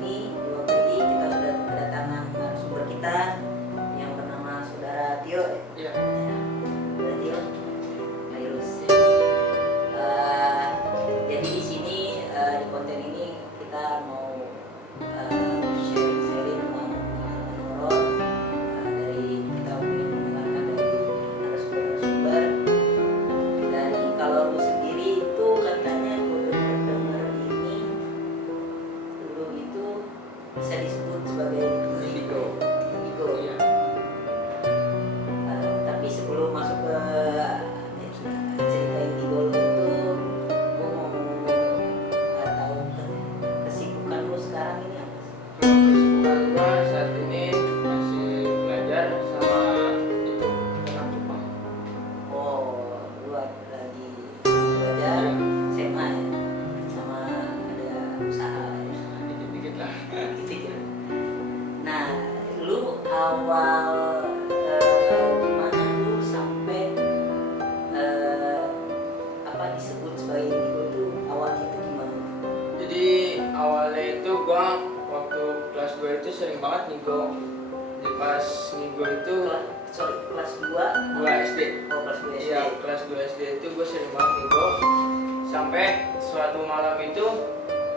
ini di waktu ini kita sudah kedatangan narasumber kita yang bernama Saudara Tio. Iya. Ya, Saudara Tio Virus. Jadi di sini di konten ini kita mau sharing tentang horor dari kita mendengarkan dari narasumber. Dari kalau lu sendiri itu katanya gue dengar ini lu itu bisa disebut sebagai Indigo. indigo. Iya. Tapi sebelum masuk ke cerita indigo lu itu, gue mau tahu kesibukan lu sekarang ini apa sih? Kesibukan gua saat ini masih belajar sama itu tentang Jepang. Oh, lu lagi belajar SMA ya? Sama ada usaha ya? Dikit-dikit lah. Gitu. Nah, lu awal gimana lu sampai disebut sebagai indigo itu awalnya itu gimana? Jadi awalnya itu gua waktu kelas 2 itu sering banget ngigo. Jadi pas ngigo itu Kelas 2 gua SD. Oh, kelas 2 SD. Iya, kelas 2 SD itu gue sering banget ngigo. Sampai suatu malam itu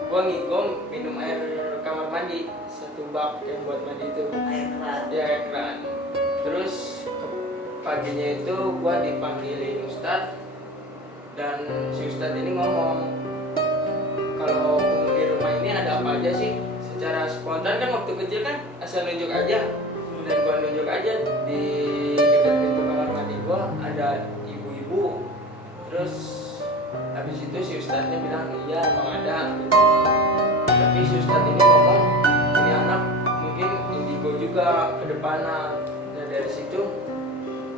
gue ngigo minum air kamar mandi, satu bak yang buat mandi itu. Air keran. Ya, air keran. Terus paginya itu gue dipanggilin Ustadz, dan si Ustadz ini ngomong kalau di rumah ini ada apa aja sih. Secara spontan kan waktu kecil kan asal nunjuk aja, dan gue nunjuk aja di dekat pintu kamar mandi gue ada ibu-ibu. Terus habis itu si Ustadznya bilang iya emang ada gitu. Tapi si Ustadz ini ngomong ini anak mungkin indigo juga ke depannya. Nah dari situ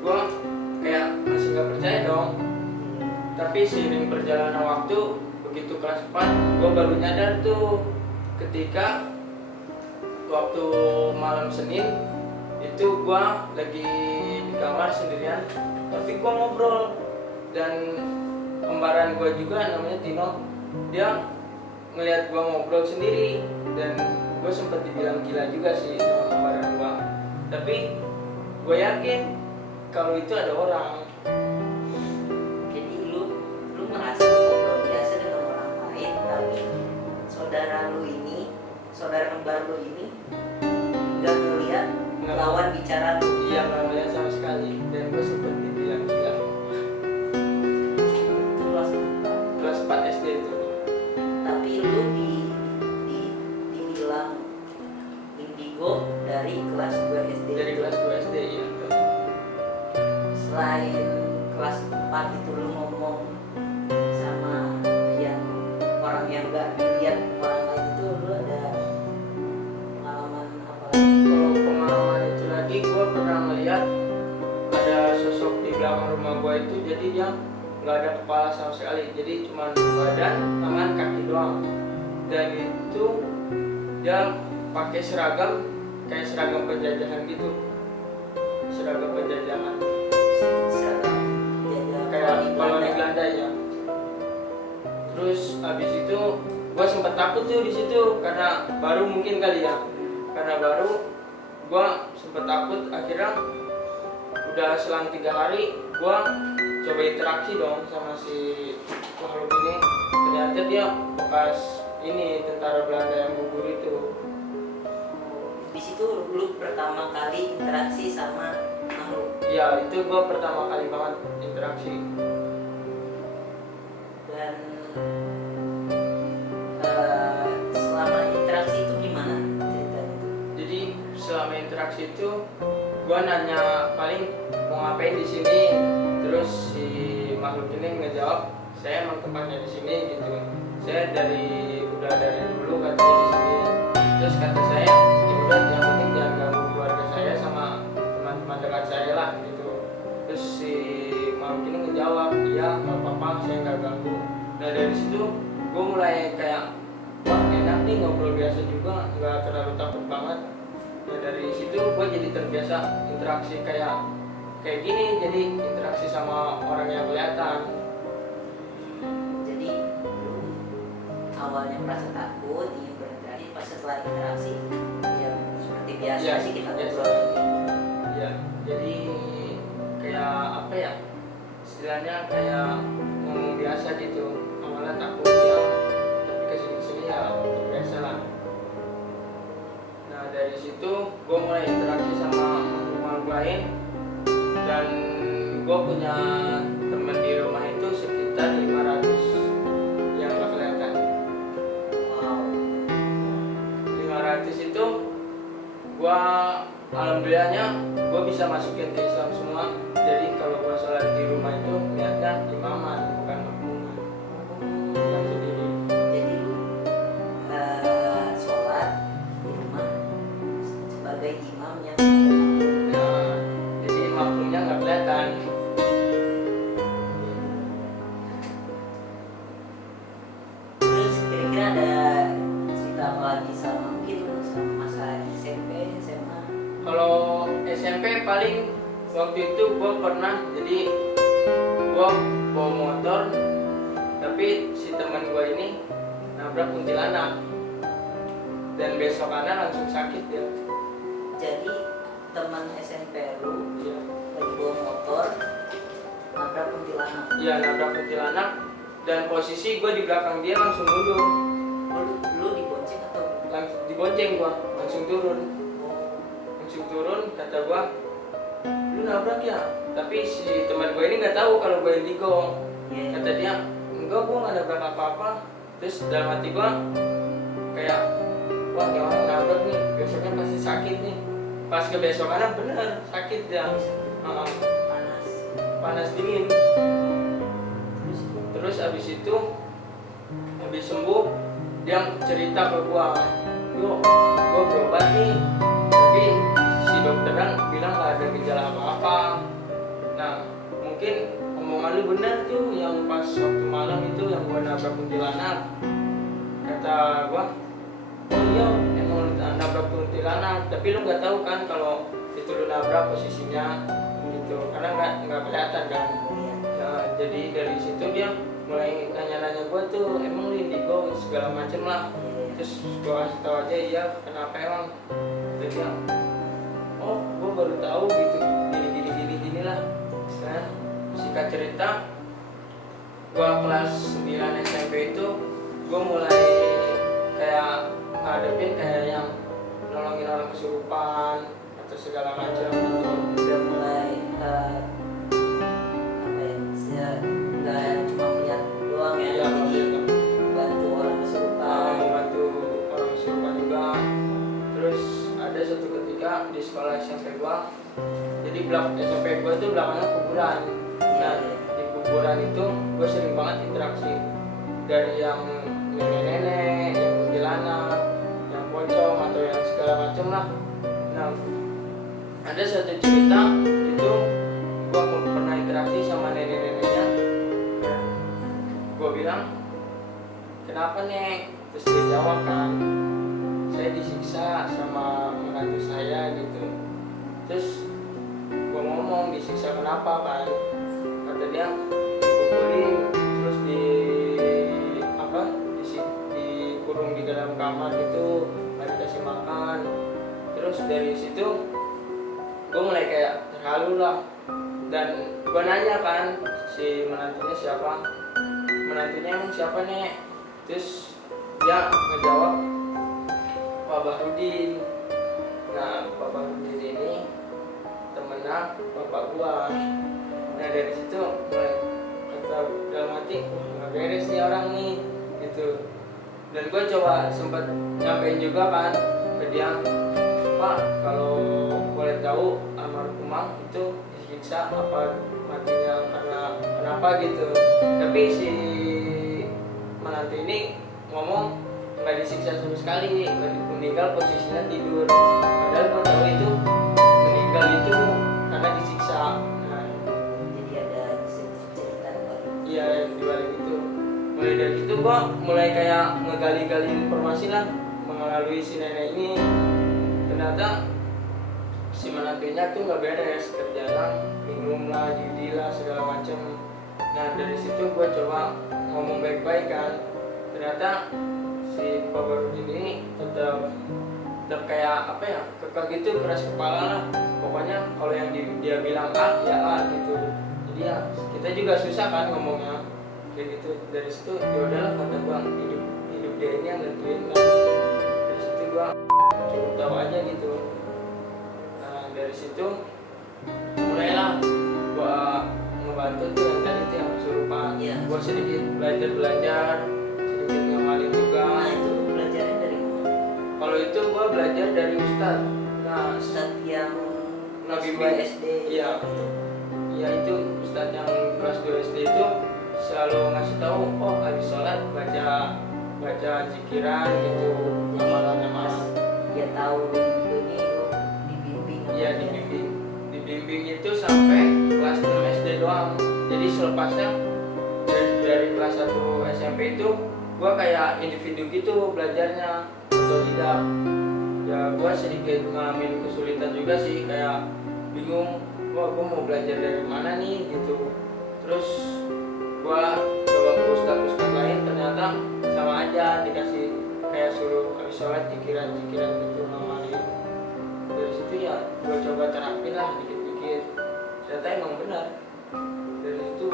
gue kayak masih nggak percaya dong. Tapi seiring perjalanan waktu, begitu kelas 4 gue baru nyadar tuh ketika waktu malam Senin itu gue lagi di kamar sendirian, tapi gue ngobrol, dan kembaran gue juga namanya Tino, dia ngelihat gue ngobrol sendiri, dan gue sempat dibilang gila juga sih sama kembaran gue. Tapi gue yakin kalau itu ada orang. Jadi lu merasa ngobrol biasa dengan orang lain, tapi saudara kembar lu ini nggak ngeliat lawan bicara lu. Iya, nggak ngeliat sama sekali, dan gue sempat dibilang gila. Kelas 4 SD itu. Tapi lu dibilang indigo dari kelas 2 SD. Dari kelas 2 SD ya. Selain kelas 4 itu lu ngomong sama yang orang yang nggak lihat orang lain itu, lu ada pengalaman apa lagi? Kalau pengalaman itu lagi, gue pernah melihat ada sosok di belakang rumah gue itu, jadi dia nggak ada kepala sama sekali, jadi cuma badan, tangan, kaki doang. Dan itu dia pakai seragam kayak seragam penjajahan gitu, seragam penjajahan Seragam kayak koloni Belanda ya. Terus habis itu gue sempet takut tuh di situ karena baru mungkin kali ya, karena baru gue sempet takut. Akhirnya udah selang 3 hari gue coba interaksi dong sama si makhluk ini. Ternyata dia bekas ini tentara Belanda yang gugur itu. Di situ lu pertama kali interaksi sama makhluk. Ya itu gue pertama kali banget interaksi. Dan selama interaksi itu gimana ceritanya itu? Jadi selama interaksi itu gue nanya paling mau ngapain di sini, terus si makhluk ini ngejawab saya emang tempatnya di sini gitu. Saya udah dari dulu katanya di sini. Terus kata saya ya udah yang penting jangan ganggu keluarga saya sama teman-teman dekat saya lah gitu. Terus si makhluk ini ngejawab iya nggak apa-apa saya nggak ganggu. Nah dari situ gue mulai kayak wah enak nih ngobrol biasa juga, nggak terlalu takut banget. Nah dari situ gue jadi terbiasa interaksi kayak gini, jadi interaksi sama orang yang kelihatan. Jadi lu awalnya merasa takut ingin berinteraksi, pas setelah interaksi ya seperti biasa Iya, sih kita biasa. ngobrol gitu. Ya, jadi kayak apa ya? Istilahnya kayak ngomong biasa gitu. Awalnya takut ya, tapi kesini-kesini ya biasa lah. Nah dari situ gue mulai interaksi sama makhluk lain, dan gue punya teman di rumah itu sekitar 500 yang gak kelihatan. Wow. 500 itu gue alhamdulillahnya gue bisa masukin ke Islam semua. Jadi kalau gue sholat di rumah itu niatnya imaman bukan makmuman, bukan sendiri. Jadi lu sholat di rumah sebagai imamnya. Nah, jadi makmumnya nggak kelihatan. Terus kira-kira ada cerita apa lagi sama mungkin lu sama masa SMP, SMA? Kalau SMP paling waktu itu gue pernah, jadi gue bawa motor, tapi si teman gue ini nabrak kuntilanak, dan besokannya langsung sakit dia. Jadi teman SMP lu Iya, lagi bawa motor nabrak kuntilanak. iya nabrak kuntilanak, dan posisi gue di belakang dia langsung mundur, Lu dibonceng atau langsung dibonceng gue, langsung turun. oh, Langsung turun, kata gue, lu nabrak ya? Tapi si teman gue ini nggak tahu kalau gue indigo. iya. Kata dia, enggak, gue nggak nabrak apa-apa. Terus dalam hati gue kayak, wah ini orang nabrak nih, besoknya pasti sakit nih. Pas kebesokannya bener sakit dia. Panas. Panas dingin. Terus abis itu, habis sembuh, dia cerita ke gue, yuk gue berobat nih, tapi si dokternya bilang nggak ada gejala apa-apa. Nah mungkin omongan lu bener tuh, yang pas waktu malam itu yang gue nabrak kuntilanak. Kata gue, oh iya emang lu nabrak kuntilanak, tapi lu nggak tahu kan kalau itu lu nabrak posisinya gitu, karena nggak kelihatan kan. Nah, jadi dari situ dia mulai nanya-nanya gue tuh, emang lu indigo segala macem lah. Terus gue kasih tau aja, iya kenapa emang. Terus dia, oh gue baru tahu gitu, gini lah. Nah, singkat cerita, gue kelas 9 SMP itu gue mulai kayak ngadepin kayak yang nolongin orang kesurupan atau segala macam gitu. Udah mulai nggak cuma melihat doang ya, Iya, jadi bantu orang kesurupan. membantu orang kesurupan juga. Terus ada suatu ketika di sekolah SMP gua, jadi SMP gua tuh belakangnya kuburan. Nah di kuburan itu gua sering banget interaksi, dari yang nenek-nenek, yang kuntilanak, yang pocong atau yang segala macam lah. Nah ada satu cerita itu gua pernah interaksi sama nenek-neneknya. Gua bilang, kenapa nek? Terus dia jawab kan, saya disiksa sama menantu saya gitu. Terus gua ngomong, disiksa kenapa kan? Kata dia, dipukulin, terus dikurung di dalam kamar gitu, nggak dikasih makan. Terus dari situ gua mulai kayak terhalu lah, dan gua nanya kan, si menantunya siapa? Menantunya emang siapa nek? Terus dia ngejawab, Pak Bahrudin. Nah Pak Bahrudin ini temennya bapak gua. Nah dari situ mulai kata dalam hati, wah nggak beres nih orang nih gitu. Dan gua coba sempat nyampein juga kan ke dia, Pak kalau boleh tahu almarhumah itu disiksa apa matinya karena kenapa gitu. Tapi si menantu ini ngomong nggak disiksa sama sekali, meninggal posisinya tidur. Padahal gue tahu itu meninggal itu karena disiksa. Nah, Jadi ada cerita baru. iya di balik itu. Mulai dari situ gue mulai kayak ngegali-gali informasi lah melalui si nenek ini. Ternyata si menantunya tuh nggak beres, kerjaan minum lah, judi lah, segala macem. Nah dari situ gue coba ngomong baik-baik kan. Ternyata si Pak Barudin ini tetap kayak apa ya, kekeh gitu, keras kepala lah. Pokoknya kalau yang dia bilang A ya A gitu. Jadi ya kita juga susah kan ngomongnya kayak gitu. Dari situ ya udahlah kata gua, hidup dia ini yang nentuin kan. Dari situ gua cukup tahu aja gitu. Nah dari situ mulailah gua ngebantu tuh yang tadi tuh yang kesurupan. Iya. Gua sedikit belajar, sedikit ngamalin juga. Nah itu belajarnya dari mana? Kalau itu gua belajar dari Ustad. Nah Ustadz yang kelas Ngebimbing. 2 SD. Iya. Ya itu Ustadz yang kelas 2 SD itu selalu ngasih tahu, oh habis sholat baca zikiran gitu, amalan-amalan. Dia tahu ini lu dibimbing. Iya dibimbing itu sampai kelas 6 SD doang. Jadi selepasnya dari kelas 1 SMP itu gua kayak individu gitu belajarnya otodidak. Ya gua sedikit ngalamin kesulitan juga sih, kayak bingung, wah gua mau belajar dari mana nih gitu. Terus gua coba ke ustadz lain, ternyata sama aja, dikasih kayak suruh habis sholat zikiran gitu ngamalin. Dari situ ya gua coba terapin lah dikit-dikit, ternyata emang benar. Dari situ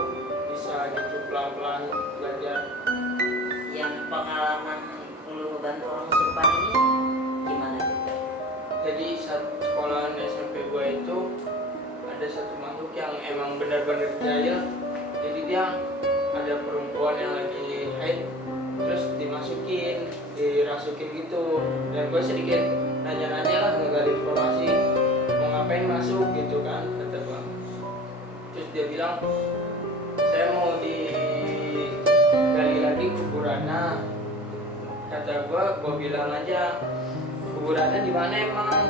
bisa gitu pelan-pelan belajar. Yang pengalaman lu ngebantu orang kesurupan ini gimana ceritanya? Jadi saat sekolahan SMP gua itu ada satu makhluk yang emang benar-benar jahil. Jadi dia ada perempuan yang lagi haid, terus dirasukin gitu. Dan gue sedikit nanya-nanya lah, ngegali informasi mau ngapain masuk gitu kan, kata gua. Terus dia bilang, saya mau digali lagi kuburannya. Kata gua bilang aja, kuburannya di mana emang?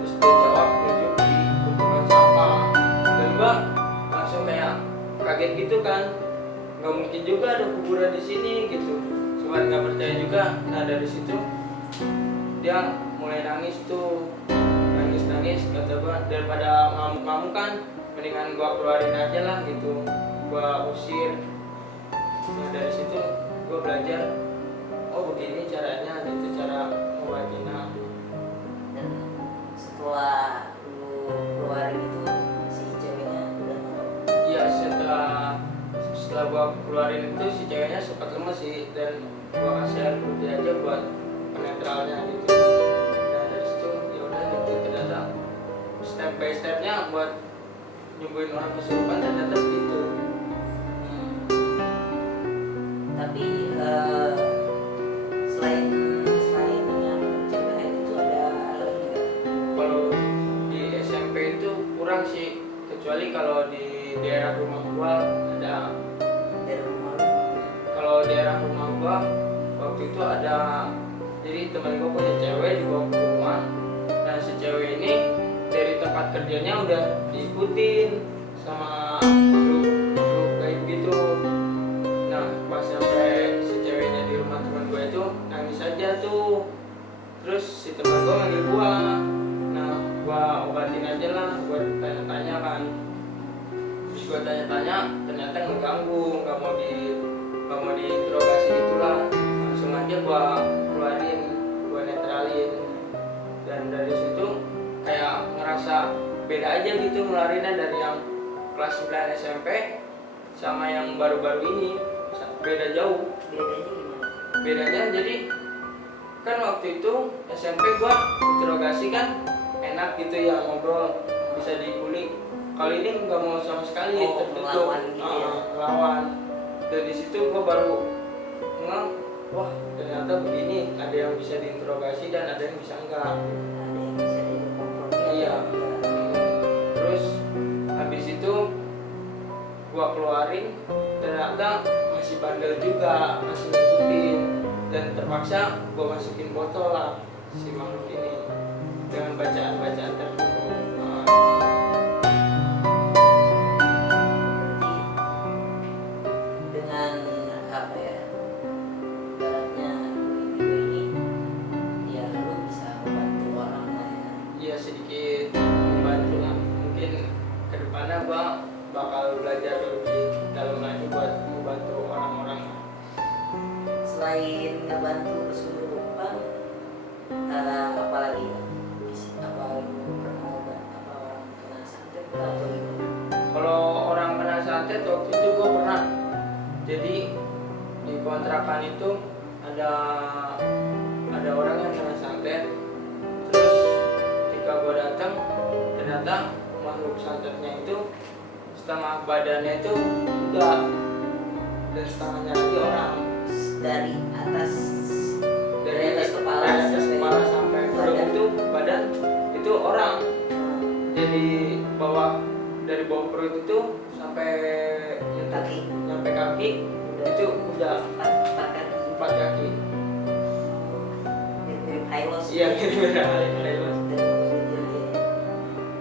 Terus dia jawab, nunjuk di gunungan sampah. Dan gua langsung kayak kaget gitu kan, nggak mungkin juga ada kuburan di sini gitu. Cuma nggak percaya juga. Nah dari situ dia mulai nangis tuh, nangis. Kata gua, daripada ngamuk-ngamuk kan, mendingan gua keluarin aja lah gitu, gua usir. Nah dari situ gua belajar, oh begini caranya gitu, cara ngobatinnya. Dan setelah lu keluarin itu si ceweknya udah mau. Iya setelah gua keluarin itu si ceweknya sempat lemes sih, dan gua kasih air putih aja buat penetralnya gitu. Nah dari situ ya udah gitu, ternyata step by stepnya buat nyembuhin orang kesurupan ternyata begitu. Tapi selain yang cewek itu ada lagi nggak? Kalau di SMP itu kurang sih, kecuali kalau di daerah rumah gua ada. Dari rumah lu? Kalau daerah rumah gua waktu itu ada, jadi teman gua punya cewek dibawa ke rumah. Nah si cewek ini dari tempat kerjanya udah diikutin sama makhluk gaib gitu. Nah pas sampai si ceweknya di rumah teman gua itu nangis aja tuh. Terus si teman gua manggil gua. Nah gua obatin aja lah, gua tanya-tanya kan. Terus gua tanya-tanya, ternyata ngeganggu, nggak mau diinterogasi gitulah. Langsung aja gua keluarin, gua netralin. Dan dari situ kayak ngerasa beda aja gitu ngeluarinnya, dari yang kelas 9 SMP sama yang baru-baru ini. Beda jauh. Bedanya gimana? Bedanya jadi kan waktu itu SMP gua interogasi kan enak gitu ya, ngobrol, bisa dikulik. Kali ini nggak mau sama sekali, tertutup, ngelawan gitu ya? ngelawan. Dan di situ gua baru ngeh, wah ternyata begini, ada yang bisa diinterogasi dan ada yang bisa enggak. Ada yang bisa diajak kompromi? Iya. atau enggak? Terus habis itu gua keluarin, ternyata masih bandel juga, masih ngikutin. Dan terpaksa gua masukin botol lah si makhluk ini dengan bacaan-bacaan tertentu. Dengan apa ya, ibaratnya individu ini ya lu bisa membantu orang lah ya. Iya sedikit membantu lah. Mungkin kedepannya gua bakal belajar lebih dalam lagi buat membantu orang-orang. Selain ngebantu kesurupan santet waktu itu gue pernah. Jadi di kontrakan itu ada orang yang kena santet. Terus ketika gue datang, ternyata makhluk santetnya itu setengah badannya itu udah, dan setengahnya lagi orang. Dari atas kepala, dari atas kepala sampai perut itu badan itu orang. Jadi dari bawah perut itu sampai kaki, itu udah empat kaki. mirip Hylos. Iya, Hylos.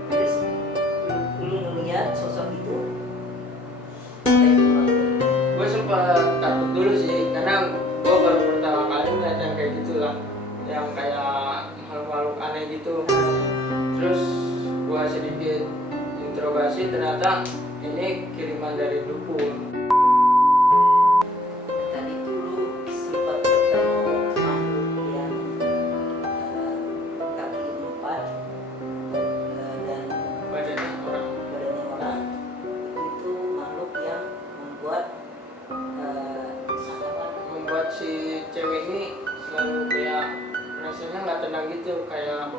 Terus lu ngeliat sosok itu, Gue sempat takut dulu sih, karena gue baru pertama kali ngeliat yang kayak gitulah, yang kayak makhluk-makhluk aneh gitu. Terus gue sedikit interogasi, ternyata ini kiriman dari dukun. tadi tuh lu sempat ketemu makhluk yang kaki 4 dan Badannya orang. badannya orang. Itu makhluk yang Membuat si cewek ini selalu kayak rasanya nggak tenang gitu, kayak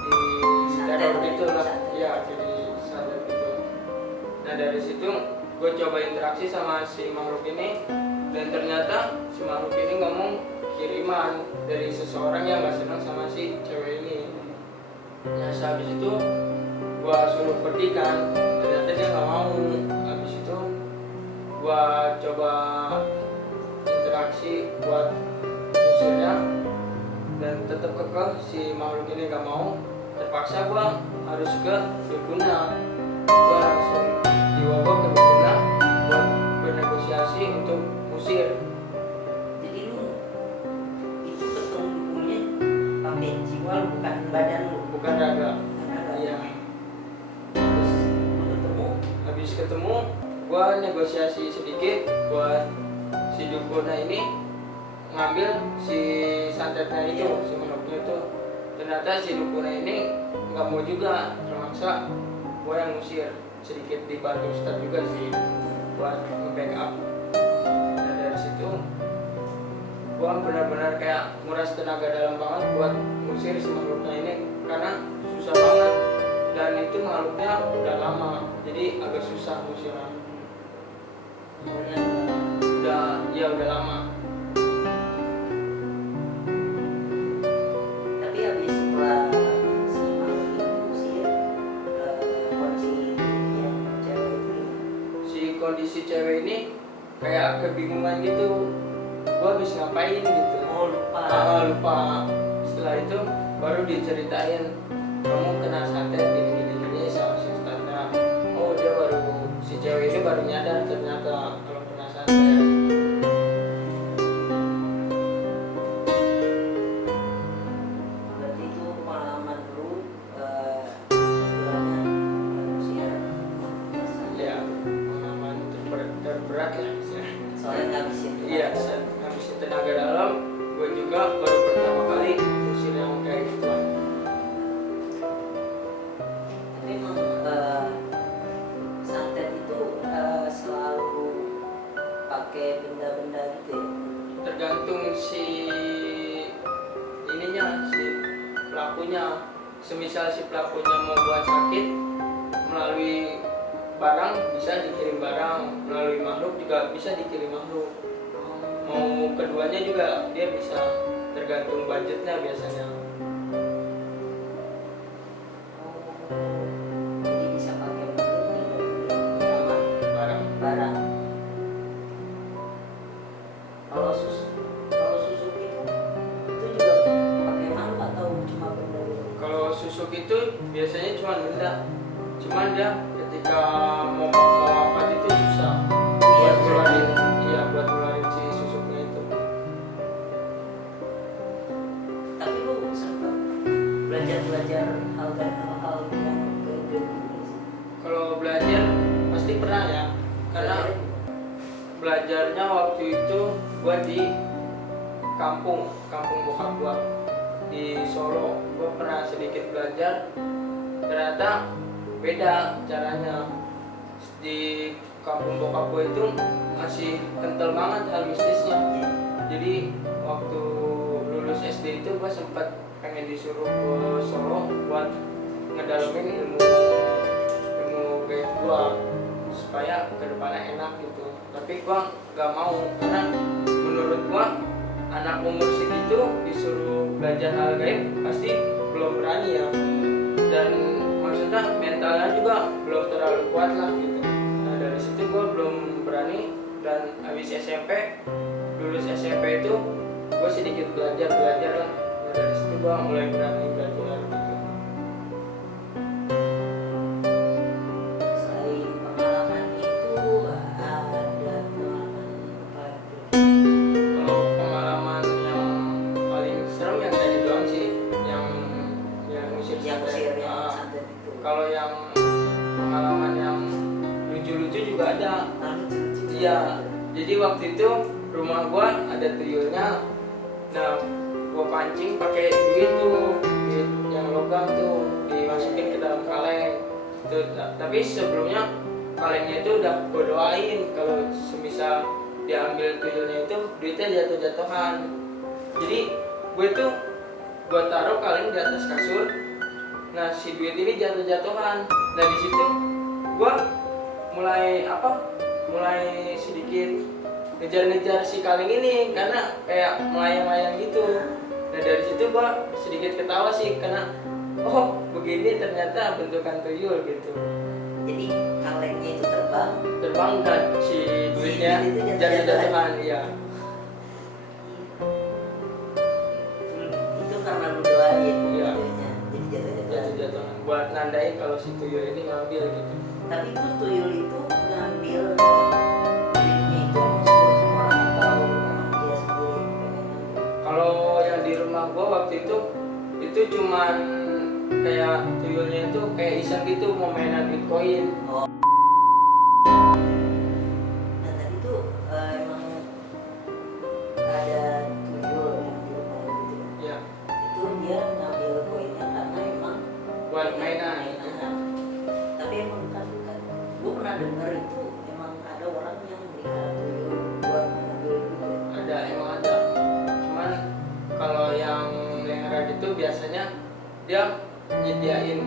di teror gitu lah. Iya, jadi sadar gitu. Nah dari situ gue coba interaksi sama si makhluk ini, dan ternyata si makhluk ini ngomong kiriman dari seseorang yang nggak senang sama si cewek ini. Nah habis itu gue suruh pergi kan, ternyata dia nggak mau. Habis itu gue coba interaksi buat usirnya, dan tetap kekeh si makhluk ini nggak mau. Terpaksa gue harus ke dukuna. Gue langsung dibawa ke dukuna buat bernegosiasi untuk usir. jadi lu itu ketemu dukunnya pakai jiwa lu, bukan badan lu. Bukan raga. Iya. Terus lu ketemu, Habis ketemu, gue negosiasi sedikit buat si dukuna ini ngambil si santetnya itu, si makhluknya itu. Ternyata si dukuna ini nggak mau juga, terpaksa gue yang ngusir, sedikit dibantu Ustadz juga sih buat nge-backup. Nah dari situ gue benar-benar kayak nguras tenaga dalam banget buat ngusir si makhluknya ini, karena susah banget, dan itu makhluknya udah lama, jadi agak susah ngusirnya. Udah lama. tapi habis setelah si makhluk itu usir, kondisi yang cewek itu gimana? Si kondisi cewek ini kayak kebingungan gitu, gua habis ngapain gitu. Lupa. Setelah itu baru diceritain, kamu kena santet gini sama si ustadznya. Oh dia baru, si cewek ini baru nyadar ternyata kalau kena santet. Berarti itu pengalaman lu istilahnya manusia Ya pengalaman terberat lah. soalnya ngabisin Iya, ngabisin tenaga dalam. Gue juga baru pertama kali ngusir yang kayak gituan. tapi emang santet itu selalu pakai benda-benda gitu ya. Tergantung si ininya, si pelakunya. Semisal si pelakunya mau buat sakit melalui barang, bisa dikirim barang. Melalui makhluk juga bisa dikirim makhluk. Mau keduanya juga dia bisa, tergantung budgetnya biasanya. Jadi bisa pakai makhluk sama Barang. Kalau susuk itu juga pakai makhluk atau cuma benda gitu? Kalau susuk itu biasanya cuma benda, cuman dia ketika mau wafat itu susah buat ngeluarin, buat ngeluarin si susuknya itu. Tapi lu sempat belajar hal-hal yang kayak gini sih. Kalau belajar pasti pernah ya, karena belajarnya waktu itu gua di kampung bokap gua di Solo. Gua pernah sedikit belajar, ternyata beda caranya. Di kampung bokap gue itu masih kental banget hal mistisnya. Iya. Jadi waktu lulus SD itu gue sempat pengen disuruh ke Solo buat ngedalamin ilmu gaib gue supaya kedepannya enak gitu. Tapi gue gak mau karena menurut gue anak umur segitu disuruh belajar hal gaib pasti belum berani ya, dan maksudnya mentalnya juga belum terlalu kuat lah gitu. Nah dari situ gue belum berani, dan habis SMP, lulus SMP itu gue sedikit belajar lah. Nah dari situ gue mulai berani belajar gitu. Selain pengalaman itu ada pengalaman apa? Kalau pengalaman yang paling serem yang tadi doang sih, yang musik Yang santet. usir yang Ah, santet itu. kalau yang pengalaman yang lucu-lucu juga ada. Lucu-lucu. Iya, jadi waktu itu rumah gua ada tuyulnya. Nah, gua pancing pakai duit yang logam tuh, dimasukin ke dalam kaleng. Tapi sebelumnya kalengnya itu udah gua doain kalau semisal diambil tuyulnya itu duitnya jatuh-jatuhan. Jadi gua taruh kaleng di atas kasur. Nah, si duit ini jatuh-jatuhan. Nah, di situ gua mulai sedikit ngejar-ngejar si kaleng ini karena kayak melayang-layang gitu. Nah dari situ gua sedikit ketawa sih karena oh begini ternyata bentukan tuyul gitu. Jadi kalengnya itu Terbang dan si duitnya duit itu jatuh-jatuhan. Iya. itu karena lu doain Iya. tuyulnya, jadi jatuh-jatuh. Jatuh-jatuhan buat nandain kalau si tuyul ini ngambil gitu. Tapi itu tuyul itu ngambil duitnya itu seluruh orang atau memang dia sendiri pengen ngambil? Kalau yang di rumah gua waktu itu cuman kayak tuyulnya itu kayak iseng gitu mau mainan Bitcoin. Oh. Nah tadi tuh emang ada tuyul yang di rumah lu gitu. Ya, Itu dia ngambil koinnya karena emang buat mainan. Tapi emang kan gue pernah denger itu emang ada orang yang melihara tuyul buat ngambil duit. Emang ada. Cuman kalau yang melihara gitu biasanya dia nyediain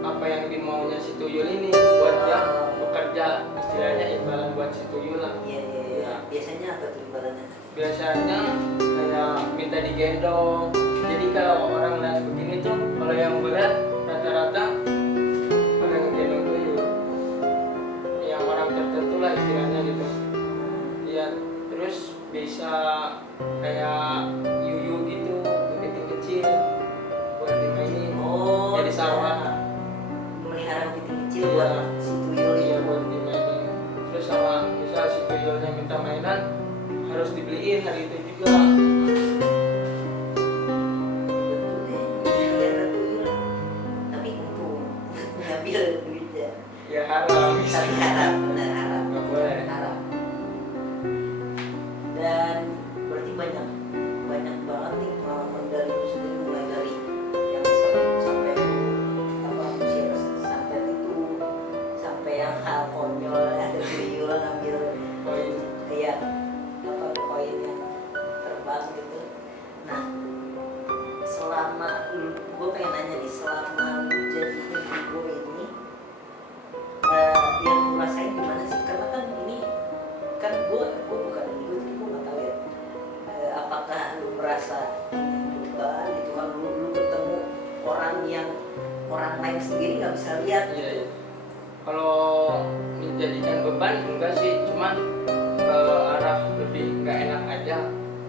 apa yang dimaunya si tuyul ini buat dia bekerja, istilahnya imbalan buat si tuyul lah. Iya. Biasanya apa tuh imbalannya? Biasanya kayak minta digendong. Jadi kalau orang lihat begini tuh, kalau yang gue lihat rata-rata pada ngegendong tuyul. Yang orang tertentu lah istilahnya gitu. Iya, terus bisa kayak yuyu gitu, kepiting kecil buat dimainin. Oh, Jadi sawah. melihara kepiting kecil buat si tuyul Iya, itu. buat dimainin. Terus sama misal si tuyulnya minta mainan, harus dibeliin hari itu juga. Betul deh, melihara tuyul. Tapi untung ngambil duitnya. Ya haram. Tapi harap, benar harap. Nggak boleh. Harap. Dan berarti banyak banget nih pengalaman dari lu sendiri, mulai dari yang serem sampai apa usia sampai itu, sampai yang hal konyol ada tuyul ngambil Koin. kayak apa koin yang terbang gitu. Nah selama gue pengen nanya nih, selama lu jadi indigo ini yang lu rasain gimana sih? Karena kan ini kan gue bukan indigo jadi gue nggak tahu ya. Apakah lu merasa ini beban gitu kan, lu ketemu orang yang orang lain sendiri nggak bisa lihat Iya, gitu. iya. Kalau menjadikan beban enggak sih, cuman ke arah lebih nggak enak aja.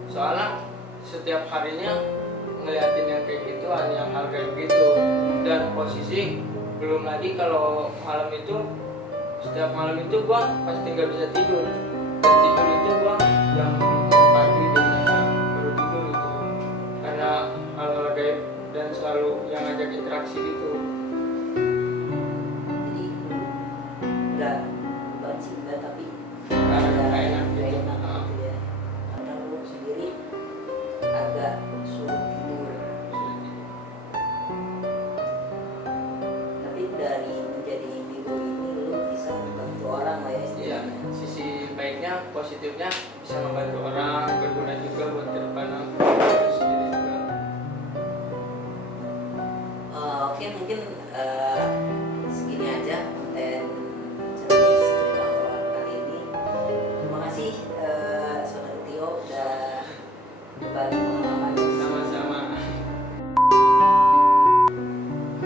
Soalnya setiap harinya ngeliatin yang kayak gituan, yang hal kayak gitu. Dan posisi belum lagi kalau setiap malam itu gua pasti nggak bisa tidur. Dan tidur itu gua jam 4 pagi biasanya baru tidur gitu. Karena hal-hal gaib dan selalu yang ngajak interaksi gitu. Jadi lu nggak beban sih enggak, tapi Nggak enak nggak gitu. enak gitu ya. Karena lu sendiri agak sulit tidur. Tapi dari menjadi indigo ini lu bisa membantu orang lah ya istilahnya. positifnya bisa membantu orang, berguna juga buat ke depan aku sendiri juga. Oke, mungkin segini aja konten service cerita horor kali ini. Terima kasih Saudara Tio udah berbagi pengalaman. Sama-sama.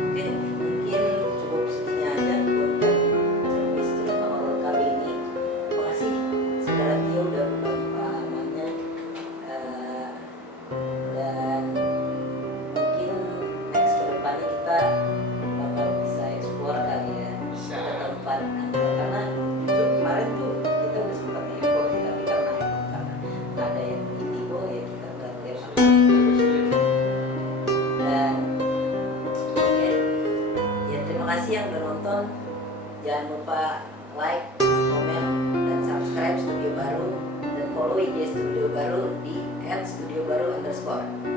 Oke, mungkin cukup segini aja konten service cerita horor kali ini. Terima kasih Saudara Tio udah berbagi pengalamannya. Dan mungkin next ke depannya kita bakal bisa explore kali ya Bisa. ke tempat karena jujur kemarin tuh kita udah sempat explore sih, tapi karena ada yang indigo ya kita nggak lihat. Dan oke, ya terima kasih yang udah nonton. Jangan lupa like, komen, dan subscribe Studio Baru, dan follow IG Studio Baru di @studiobaru_.